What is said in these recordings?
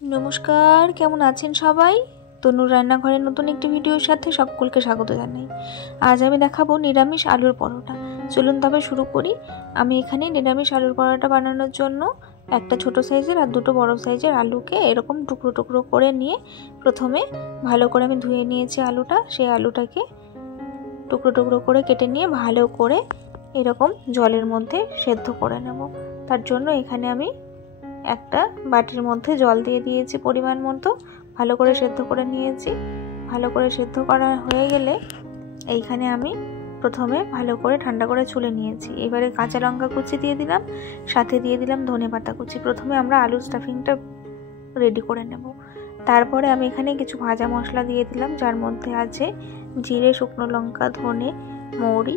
নমস্কার, কেমন আছেন সবাই? তনুর রান্নাঘরের নতুন একটি ভিডিওর সাথে সকলকে স্বাগত জানাই। আজ আমি দেখাবো নিরামিষ আলুর পরোটা। চলুন তবে শুরু করি। আমি এখানে নিরামিষ আলুর পরোটা বানানোর জন্য একটা ছোট সাইজের আর দুটো বড় সাইজের আলুকে এরকম টুকরো টুকরো করে নিয়ে প্রথমে ভালো করে আমি ধুয়ে নিয়েছি আলুটা। সেই আলুটাকে টুকরো টুকরো করে কেটে নিয়ে ভালো করে এরকম জলের মধ্যে সেদ্ধ করে নেব। তার জন্য এখানে আমি একটা বাটির মধ্যে জল দিয়ে দিয়েছি পরিমাণ মতো, ভালো করে সেদ্ধ করে নিয়েছি। ভালো করে সেদ্ধ করা হয়ে গেলে এইখানে আমি প্রথমে ভালো করে ঠান্ডা করে ছুলে নিয়েছি। এবারে কাঁচা লঙ্কা কুচি দিয়ে দিলাম, সাথে দিয়ে দিলাম ধনেপাতা কুচি। প্রথমে আমরা আলু স্টাফিংটা রেডি করে নেব। তারপরে আমি এখানে কিছু ভাজা মশলা দিয়ে দিলাম, যার মধ্যে আছে জিরে, শুকনো লঙ্কা, ধনে, মৌরি,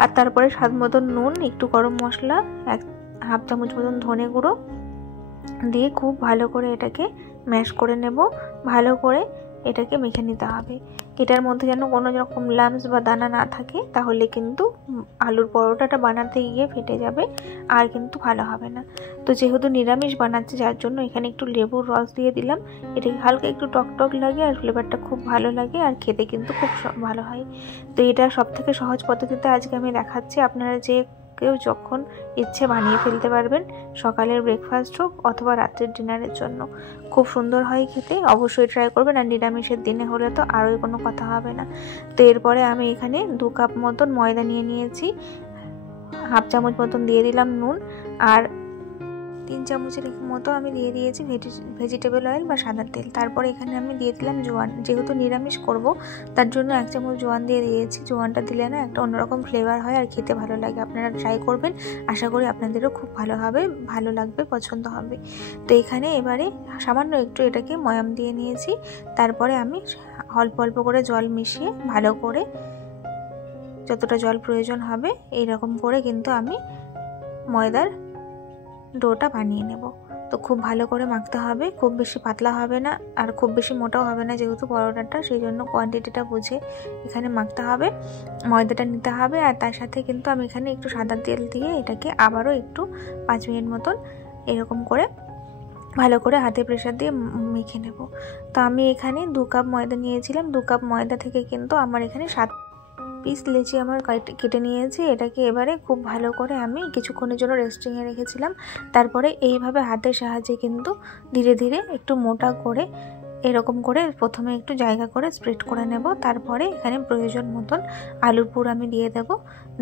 আর তারপরে স্বাদ মতন নুন, একটু গরম মশলা, হাফ চামচ মতন ধনে গুঁড়ো দিয়ে খুব ভালো করে এটাকে ম্যাশ করে নেব। ভালো করে এটাকে মেখে নিতে হবে। এটার মধ্যে যেন কোনো রকম লাম্পস বা দানা না থাকে, তাহলে কিন্তু আলুর পরোটাটা বানাতে গিয়ে ফেটে যাবে আর কিন্তু ভালো হবে না। তো যেহেতু নিরামিষ বানাচ্ছি, যার জন্য এখানে একটু লেবুর রস দিয়ে দিলাম। এটাকে হালকা একটু টকটক লাগে আর ফ্লেভারটা খুব ভালো লাগে আর খেতে কিন্তু খুব ভালো হয়। তো এটা সবথেকে সহজ পদ্ধতিতে আজকে আমি দেখাচ্ছি। আপনারা যে কেউ যখন ইচ্ছে বানিয়ে ফেলতে পারবেন, সকালের ব্রেকফাস্ট হোক অথবা রাত্রের ডিনারের জন্য। খুব সুন্দর হয় খেতে, অবশ্যই ট্রাই করবেন। আর নিরামিষের দিনে হলে তো আরোই কোনো কথা হবে না। তো এরপরে আমি এখানে 2 কাপ মতন ময়দা নিয়ে নিয়েছি, হাফ চামচ মতন দিয়ে দিলাম নুন, আর 3 চামচের মতো আমি দিয়ে দিয়েছি ভেজিটেবল অয়েল বা সাদা তেল। তারপরে এখানে আমি দিয়ে দিলাম জোয়ান। যেহেতু নিরামিষ করব, তার জন্য 1 চামচ জোয়ান দিয়ে দিয়েছি। জোয়ানটা দিলে না একটা অন্যরকম ফ্লেভার হয় আর খেতে ভালো লাগে। আপনারা ট্রাই করবেন, আশা করি আপনাদেরও খুব ভালো লাগবে, পছন্দ হবে। তো এখানে এবারে সামান্য একটু এটাকে ময়াম দিয়ে নিয়েছি। তারপরে আমি অল্প অল্প করে জল মিশিয়ে ভালো করে, যতটা জল প্রয়োজন হবে এইরকম করে কিন্তু আমি ময়দার ডোটা বানিয়ে নেব। তো খুব ভালো করে মাখতে হবে, খুব বেশি পাতলা হবে না আর খুব বেশি মোটাও হবে না, যেহেতু পরোটাটা, সেই জন্য কোয়ান্টিটিটা বুঝে এখানে মাখতে হবে। ময়দাটা নিতে হবে আর তার সাথে কিন্তু আমি এখানে একটু সাদা তেল দিয়ে এটাকে আবারও একটু 5 মিনিট মতন এরকম করে ভালো করে হাতে প্রেসার দিয়ে মেখে নেব। তো আমি এখানে 2 কাপ ময়দা নিয়েছিলাম। 2 কাপ ময়দা থেকে কিন্তু আমার এখানে 7 পিস লেচি আমার কেটে নিয়েছি। এটাকে এবারে খুব ভালো করে আমি কিছুক্ষণের জন্য রেস্টিংয়ে রেখেছিলাম। তারপরে এইভাবে হাতের সাহায্যে কিন্তু ধীরে ধীরে একটু মোটা করে এরকম করে প্রথমে একটু জায়গা করে স্প্রেড করে নেব। তারপরে এখানে প্রয়োজন মতন আলুর পুর আমি দিয়ে দেব।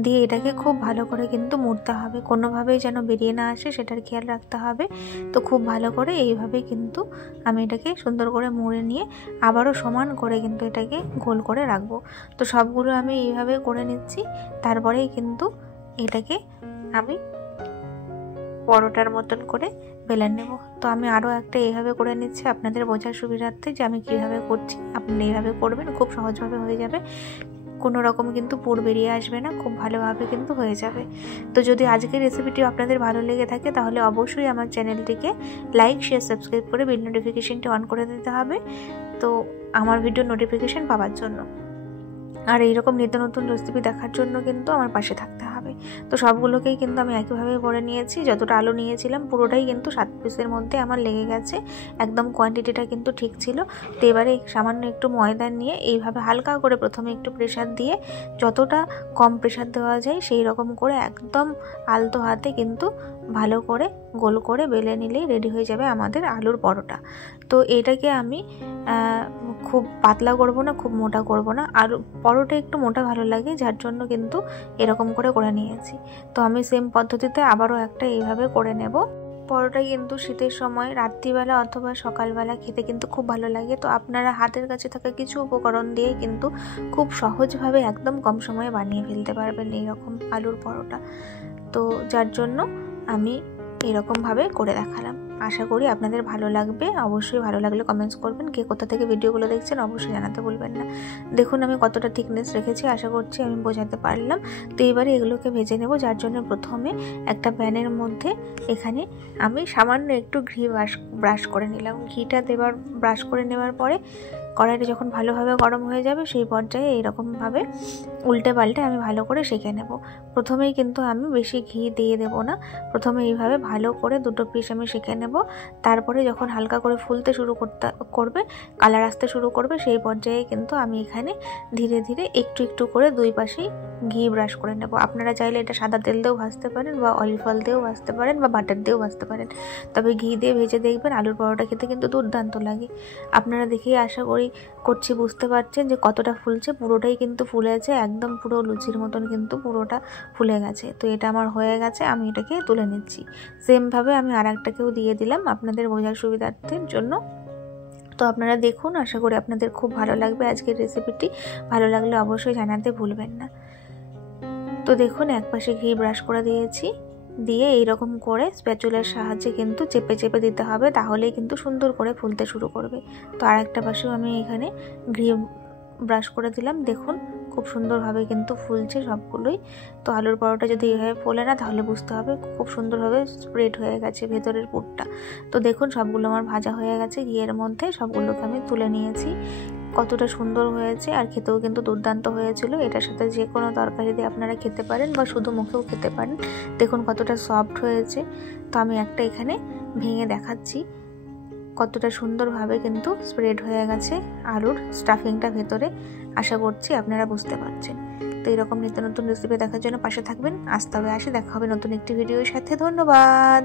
দিয়ে এটাকে খুব ভালো করে কিন্তু মুড়তে হবে, কোনোভাবেই যেন বেরিয়ে না আসে সেটার খেয়াল রাখতে হবে। তো খুব ভালো করে এইভাবে কিন্তু আমি এটাকে সুন্দর করে মুড়ে নিয়ে আবারও সমান করে কিন্তু এটাকে গোল করে রাখবো। তো সবগুলো আমি এইভাবে করে নিচ্ছি। তারপরেই কিন্তু এটাকে আমি পরোটার মতন করে বেলে নেব। তো আমি আরও একটা এইভাবে করে নিচ্ছি আপনাদের বোঝার সুবিধার্থে, যে আমি কীভাবে করছি। আপনি এইভাবে করবেন, খুব সহজভাবে হয়ে যাবে, কোনো রকম কিন্তু পুর বেরিয়ে আসবে না, খুব ভালোভাবে কিন্তু হয়ে যাবে। তো যদি আজকের রেসিপিটি আপনাদের ভালো লেগে থাকে, তাহলে অবশ্যই আমার চ্যানেলটিকে লাইক, শেয়ার, সাবস্ক্রাইব করে বেল নোটিফিকেশনটি অন করে দিতে হবে, তো আমার ভিডিও নোটিফিকেশন পাওয়ার জন্য। আর এইরকম নিত্য নতুন রেসিপি দেখার জন্য কিন্তু আমার পাশে থাকতে হবে। তো সবগুলোকেই কিন্তু আমি একইভাবে করে নিয়েছি। যতটা আলু নিয়েছিলাম পুরোটাই কিন্তু 7 পিসের মধ্যে আমার লেগে গেছে, একদম কোয়ান্টিটিটা কিন্তু ঠিক ছিল। তো এবারে সামান্য একটু ময়দা নিয়ে এইভাবে হালকা করে প্রথমে একটু প্রেসার দিয়ে, যতটা কম প্রেসার দেওয়া যায় সেই রকম করে একদম আলতো হাতে কিন্তু ভালো করে গোল করে বেলে নিলেই রেডি হয়ে যাবে আমাদের আলুর পরোটা। তো এটাকে আমি খুব পাতলা করব না, খুব মোটা করব না। আর পরোটা একটু মোটা ভালো লাগে, যার জন্য কিন্তু এরকম করে নিয়েছি। তো আমি সেম পদ্ধতিতে আবারও একটা এইভাবে করে নেব। পরোটা কিন্তু শীতের সময় রাত্রিবেলা অথবা সকালবেলা খেতে কিন্তু খুব ভালো লাগে। তো আপনারা হাতের কাছে থাকা কিছু উপকরণ দিয়ে কিন্তু খুব সহজভাবে একদম কম সময়ে বানিয়ে ফেলতে পারবেন এইরকম আলুর পরোটা। তো যার জন্য আমি এরকমভাবে করে দেখালাম। আশা করি আপনাদের ভালো লাগবে। অবশ্যই ভালো লাগলে কমেন্টস করবেন। কে কোথা থেকে ভিডিওগুলো দেখছেন অবশ্যই জানাতে ভুলবেন না। দেখুন আমি কতটা থিকনেস রেখেছি, আশা করছি আমি বোঝাতে পারলাম। তো এবারে এগুলোকে ভেজে নেব, যার জন্য প্রথমে একটা প্যানের মধ্যে এখানে আমি সামান্য একটু ঘি ব্রাশ করে নিলাম। ঘিটা ব্রাশ করে নেওয়ার পরে কড়াইটা যখন ভালোভাবে গরম হয়ে যাবে সেই পর্যায়ে এইরকমভাবে উল্টে পাল্টে আমি ভালো করে সেঁকে নেব। প্রথমেই কিন্তু আমি বেশি ঘি দিয়ে দেব না, প্রথমে এইভাবে ভালো করে দুটো পিস আমি সেঁকে নেব। তারপরে যখন হালকা করে ফুলতে শুরু করবে, কালার আসতে শুরু করবে, সেই পর্যায়ে কিন্তু আমি এখানে ধীরে ধীরে একটু একটু করে দুই পাশেই ঘি ব্রাশ করে নেব। আপনারা চাইলে এটা সাদা তেল দিয়েও ভাজতে পারেন বা অলিভ অয়েল দিয়েও ভাজতে পারেন বা বাটার দিয়েও ভাজতে পারেন, তবে ঘি দিয়ে ভেজে দেখবেন আলুর পরোটা খেতে কিন্তু দুর্দান্ত লাগে। আপনারা দেখেই আশা করছি বুঝতে পারছেন যে কতটা ফুলছে, পুরোটাই কিন্তু ফুলেছে, একদম পুরো লুচির মতন কিন্তু পুরোটা ফুলে গেছে। তো এটা আমার হয়ে গেছে, আমি এটাকে তুলে নিচ্ছি। সেমভাবে আমি আর একটাকেও দিয়ে দিলাম আপনাদের বোঝার সুবিধার্থের জন্য। তো আপনারা দেখুন, আশা করি আপনাদের খুব ভালো লাগবে আজকের রেসিপিটি। ভালো লাগলে অবশ্যই জানাতে ভুলবেন না। তো দেখুন এক পাশে ঘি ব্রাশ করে দিয়েছি, দিয়ে এইরকম করে স্প্যাচুলার সাহায্যে কিন্তু চেপে চেপে দিতে হবে, তাহলেই কিন্তু সুন্দর করে ফুলতে শুরু করবে। তো আর একটা পাশেও আমি এখানে ঘি ব্রাশ করে দিলাম। দেখুন খুব সুন্দরভাবে কিন্তু ফুলছে সবগুলোই। তো আলুর পরোটা যদি এইভাবে ফোলে না, তাহলে বুঝতে হবে খুব সুন্দরভাবে স্প্রেড হয়ে গেছে ভেতরের পুরটা। তো দেখুন সবগুলো আমার ভাজা হয়ে গেছে ঘিয়ের মধ্যে, সবগুলোকে আমি তুলে নিয়েছি। কতটা সুন্দর হয়েছে, আর খেতেও কিন্তু দুর্দান্ত হয়েছিল। এটার সাথে যে কোনো তরকারি দিয়ে আপনারা খেতে পারেন বা শুধু মুখেও খেতে পারেন। দেখুন কতটা সফট হয়েছে। তো আমি একটা এখানে ভেঙে দেখাচ্ছি, কতটা সুন্দরভাবে কিন্তু স্প্রেড হয়ে গেছে আলুর স্টাফিংটা ভেতরে। আশা করছি আপনারা বুঝতে পারছেন। তো এরকম নিত্য নতুন রেসিপি দেখার জন্য পাশে থাকবেন। আসতে হবে, দেখা হবে নতুন একটি ভিডিওর সাথে। ধন্যবাদ।